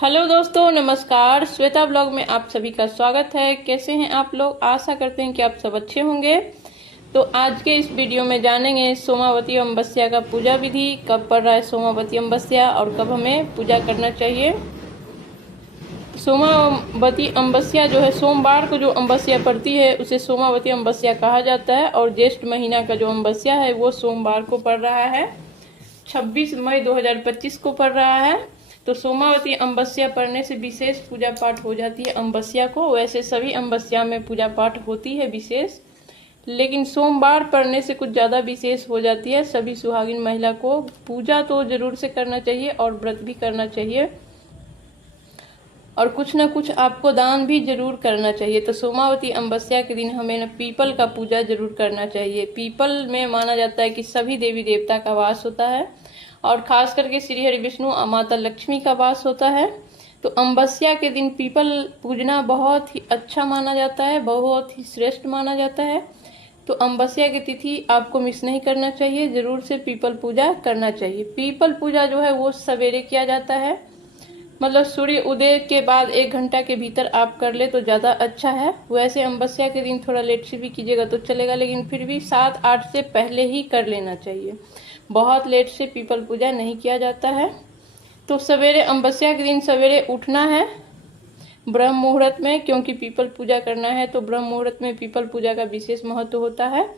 Hello दोस्तों, नमस्कार। Shweta blog में आप सभी का स्वागत है। कैसे हैं आप लोग? आशा करते हैं कि आप सब अच्छे होंगे। तो आज के इस वीडियो में जानेंगे सोमावती अमावस्या का पूजा विधि, कब पड़ रहा है सोमावती अमावस्या और कब हमें पूजा करना चाहिए। सोमावती अमावस्या जो है, सोमवार को जो अमावस्या पड़ती है उसे सोमावती अमावस्या कहा जाता है और ज्येष्ठ महीना का जो अमावस्या है वो सोमवार को पड़ रहा है। 26 मई 2025 को पड़ रहा है। तो सोमावती अमावस्या पड़ने से विशेष पूजा पाठ हो जाती है अमावस्या को। वैसे सभी अमावस्या में पूजा पाठ होती है विशेष, लेकिन सोमवार पड़ने से कुछ ज़्यादा विशेष हो जाती है। सभी सुहागिन महिला को पूजा तो जरूर से करना चाहिए और व्रत भी करना चाहिए और कुछ ना कुछ आपको दान भी जरूर करना चाहिए। तो सोमावती अमावस्या के दिन हमें पीपल का पूजा जरूर करना चाहिए। पीपल में माना जाता है कि सभी देवी देवता का वास होता है और खास करके श्री हरि विष्णु और माता लक्ष्मी का वास होता है। तो अमावस्या के दिन पीपल पूजना बहुत ही अच्छा माना जाता है, बहुत ही श्रेष्ठ माना जाता है। तो अमावस्या की तिथि आपको मिस नहीं करना चाहिए, जरूर से पीपल पूजा करना चाहिए। पीपल पूजा जो है वो सवेरे किया जाता है, मतलब सूर्य उदय के बाद 1 घंटा के भीतर आप कर ले तो ज़्यादा अच्छा है। वैसे अमावस्या के दिन थोड़ा लेट से भी कीजिएगा तो चलेगा, लेकिन फिर भी 7-8 से पहले ही कर लेना चाहिए। बहुत लेट से पीपल पूजा नहीं किया जाता है। तो सवेरे अमावस्या के दिन सवेरे उठना है ब्रह्म मुहूर्त में, क्योंकि पीपल पूजा करना है तो ब्रह्म मुहूर्त में पीपल पूजा का विशेष महत्व होता है।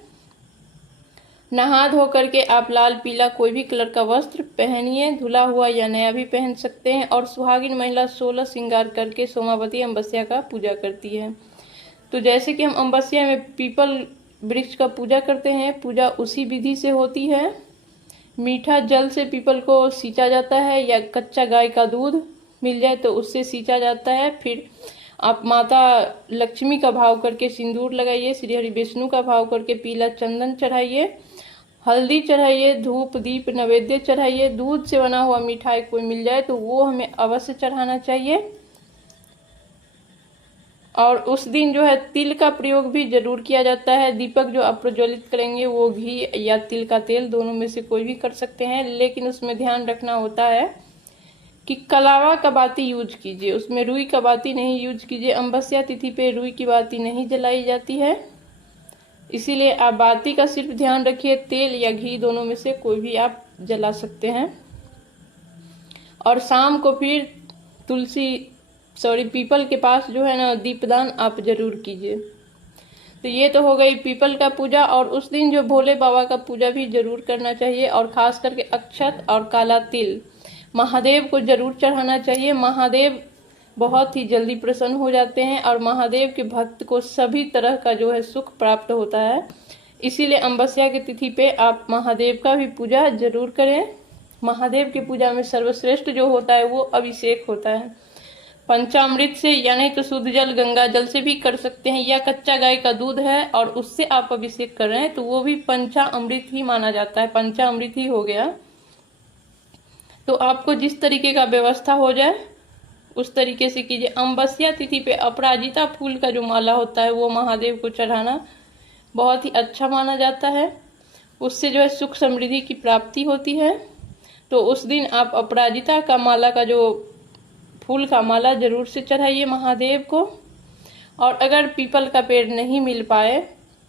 नहा धो करके आप लाल पीला कोई भी कलर का वस्त्र पहनिए, धुला हुआ या नया भी पहन सकते हैं। और सुहागिन महिला 16 श्रृंगार करके सोमावती अमावस्या का पूजा करती है। तो जैसे कि हम अमावस्या में पीपल वृक्ष का पूजा करते हैं, पूजा उसी विधि से होती है। मीठा जल से पीपल को सींचा जाता है या कच्चा गाय का दूध मिल जाए तो उससे सींचा जाता है। फिर आप माता लक्ष्मी का भाव करके सिंदूर लगाइए, श्री हरि विष्णु का भाव करके पीला चंदन चढ़ाइए, हल्दी चढ़ाइए, धूप दीप नैवेद्य चढ़ाइए। दूध से बना हुआ मिठाई कोई मिल जाए तो वो हमें अवश्य चढ़ाना चाहिए। और उस दिन जो है तिल का प्रयोग भी जरूर किया जाता है। दीपक जो आप प्रज्वलित करेंगे वो घी या तिल का तेल दोनों में से कोई भी कर सकते हैं, लेकिन उसमें ध्यान रखना होता है कि कलावा का बाती यूज कीजिए, उसमें रुई का बाती नहीं यूज कीजिए। अमावस्या तिथि पे रुई की बाती नहीं जलाई जाती है, इसीलिए आप बाती का सिर्फ ध्यान रखिए। तेल या घी दोनों में से कोई भी आप जला सकते हैं। और शाम को फिर पीपल के पास जो है ना दीपदान आप जरूर कीजिए। तो ये तो हो गई पीपल का पूजा। और उस दिन जो भोले बाबा का पूजा भी जरूर करना चाहिए और खास करके अक्षत और काला तिल महादेव को जरूर चढ़ाना चाहिए। महादेव बहुत ही जल्दी प्रसन्न हो जाते हैं और महादेव के भक्त को सभी तरह का जो है सुख प्राप्त होता है। इसीलिए अमावस्या की तिथि पे आप महादेव का भी पूजा जरूर करें। महादेव की पूजा में सर्वश्रेष्ठ जो होता है वो अभिषेक होता है पंचामृत से, या नहीं तो शुद्ध जल गंगा जल से भी कर सकते हैं, या कच्चा गाय का दूध है और उससे आप अभिषेक कर रहे हैं तो वो भी पंचामृत ही माना जाता है, पंचामृत ही हो गया। तो आपको जिस तरीके का व्यवस्था हो जाए उस तरीके से कीजिए। अमावस्या तिथि पे अपराजिता फूल का जो माला होता है वो महादेव को चढ़ाना बहुत ही अच्छा माना जाता है। उससे जो है सुख समृद्धि की प्राप्ति होती है। तो उस दिन आप अपराजिता का माला का जो फूल का माला जरूर से चढ़ाइए महादेव को। और अगर पीपल का पेड़ नहीं मिल पाए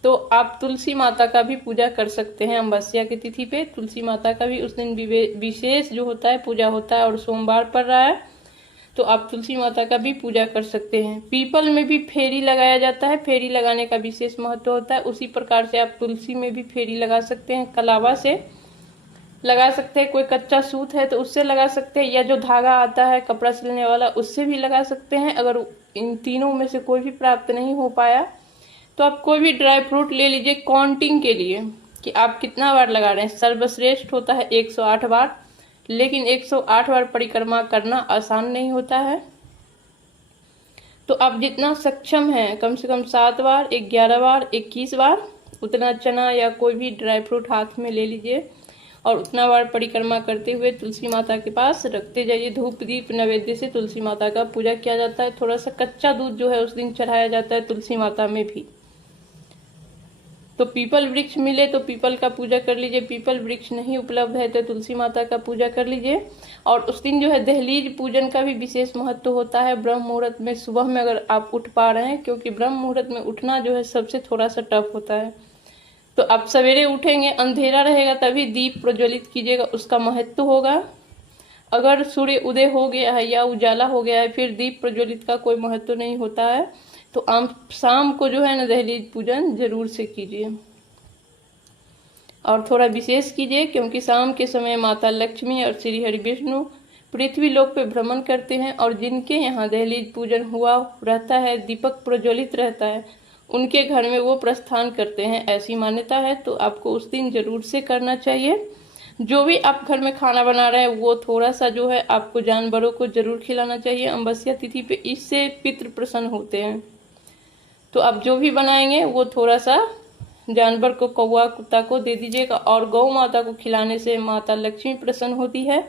तो आप तुलसी माता का भी पूजा कर सकते हैं। अमावस्या की तिथि पे तुलसी माता का भी उस दिन विशेष जो होता है पूजा होता है और सोमवार पड़ रहा है तो आप तुलसी माता का भी पूजा कर सकते हैं। पीपल में भी फेरी लगाया जाता है, फेरी लगाने का विशेष महत्व होता है। उसी प्रकार से आप तुलसी में भी फेरी लगा सकते हैं, कलावा से लगा सकते हैं, कोई कच्चा सूत है तो उससे लगा सकते हैं, या जो धागा आता है कपड़ा सिलने वाला उससे भी लगा सकते हैं। अगर इन तीनों में से कोई भी प्राप्त नहीं हो पाया तो आप कोई भी ड्राई फ्रूट ले लीजिए काउंटिंग के लिए कि आप कितना बार लगा रहे हैं। सर्वश्रेष्ठ होता है 108 बार, लेकिन 108 बार परिक्रमा करना आसान नहीं होता है। तो आप जितना सक्षम हैं कम से कम 7 बार, 11 बार, 21 बार उतना चना या कोई भी ड्राई फ्रूट हाथ में ले लीजिए और उतना बार परिक्रमा करते हुए तुलसी माता के पास रखते जाइए। धूप दीप नैवेद्य से तुलसी माता का पूजा किया जाता है। थोड़ा सा कच्चा दूध जो है उस दिन चढ़ाया जाता है तुलसी माता में भी। तो पीपल वृक्ष मिले तो पीपल का पूजा कर लीजिए, पीपल वृक्ष नहीं उपलब्ध है तो तुलसी माता का पूजा कर लीजिए। और उस दिन जो है दहलीज पूजन का भी विशेष महत्व होता है। ब्रह्म मुहूर्त में सुबह में अगर आप उठ पा रहे हैं, क्योंकि ब्रह्म मुहूर्त में उठना जो है सबसे थोड़ा सा टफ होता है, तो आप सवेरे उठेंगे, अंधेरा रहेगा तभी दीप प्रज्वलित कीजिएगा, उसका महत्व होगा। अगर सूर्य उदय हो गया है या उजाला हो गया है फिर दीप प्रज्वलित का कोई महत्व नहीं होता है। तो आप शाम को जो है ना दहलीज पूजन जरूर से कीजिए और थोड़ा विशेष कीजिए, क्योंकि शाम के समय माता लक्ष्मी और श्री हरि विष्णु पृथ्वी लोक पे भ्रमण करते हैं और जिनके यहाँ दहलीज पूजन हुआ रहता है, दीपक प्रज्वलित रहता है, उनके घर में वो प्रस्थान करते हैं, ऐसी मान्यता है। तो आपको उस दिन जरूर से करना चाहिए। जो भी आप घर में खाना बना रहे हैं वो थोड़ा सा जो है आपको जानवरों को जरूर खिलाना चाहिए अमावस्या तिथि पे, इससे पितृ प्रसन्न होते हैं। तो आप जो भी बनाएंगे वो थोड़ा सा जानवर को, कौवा कुत्ता को दे दीजिएगा। और गौ माता को खिलाने से माता लक्ष्मी प्रसन्न होती है।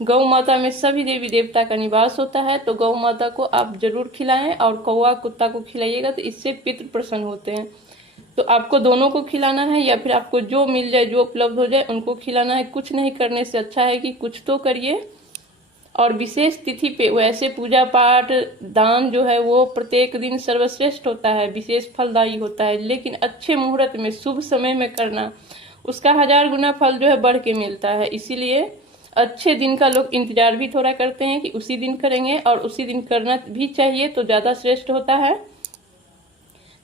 गौ माता में सभी देवी देवता का निवास होता है, तो गौ माता को आप जरूर खिलाएं और कौवा कुत्ता को खिलाइएगा, तो इससे पितृ प्रसन्न होते हैं। तो आपको दोनों को खिलाना है या फिर आपको जो मिल जाए, जो उपलब्ध हो जाए उनको खिलाना है। कुछ नहीं करने से अच्छा है कि कुछ तो करिए। और विशेष तिथि पे वैसे पूजा पाठ दान जो है वो प्रत्येक दिन सर्वश्रेष्ठ होता है, विशेष फलदायी होता है, लेकिन अच्छे मुहूर्त में शुभ समय में करना उसका 1000 गुना फल जो है बढ़ के मिलता है। इसीलिए अच्छे दिन का लोग इंतजार भी थोड़ा करते हैं कि उसी दिन करेंगे, और उसी दिन करना भी चाहिए तो ज़्यादा श्रेष्ठ होता है।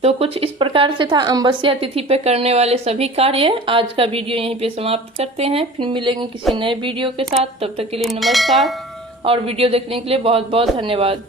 तो कुछ इस प्रकार से था अमावस्या तिथि पे करने वाले सभी कार्य। आज का वीडियो यहीं पे समाप्त करते हैं, फिर मिलेंगे किसी नए वीडियो के साथ। तब तक के लिए नमस्कार और वीडियो देखने के लिए बहुत बहुत धन्यवाद।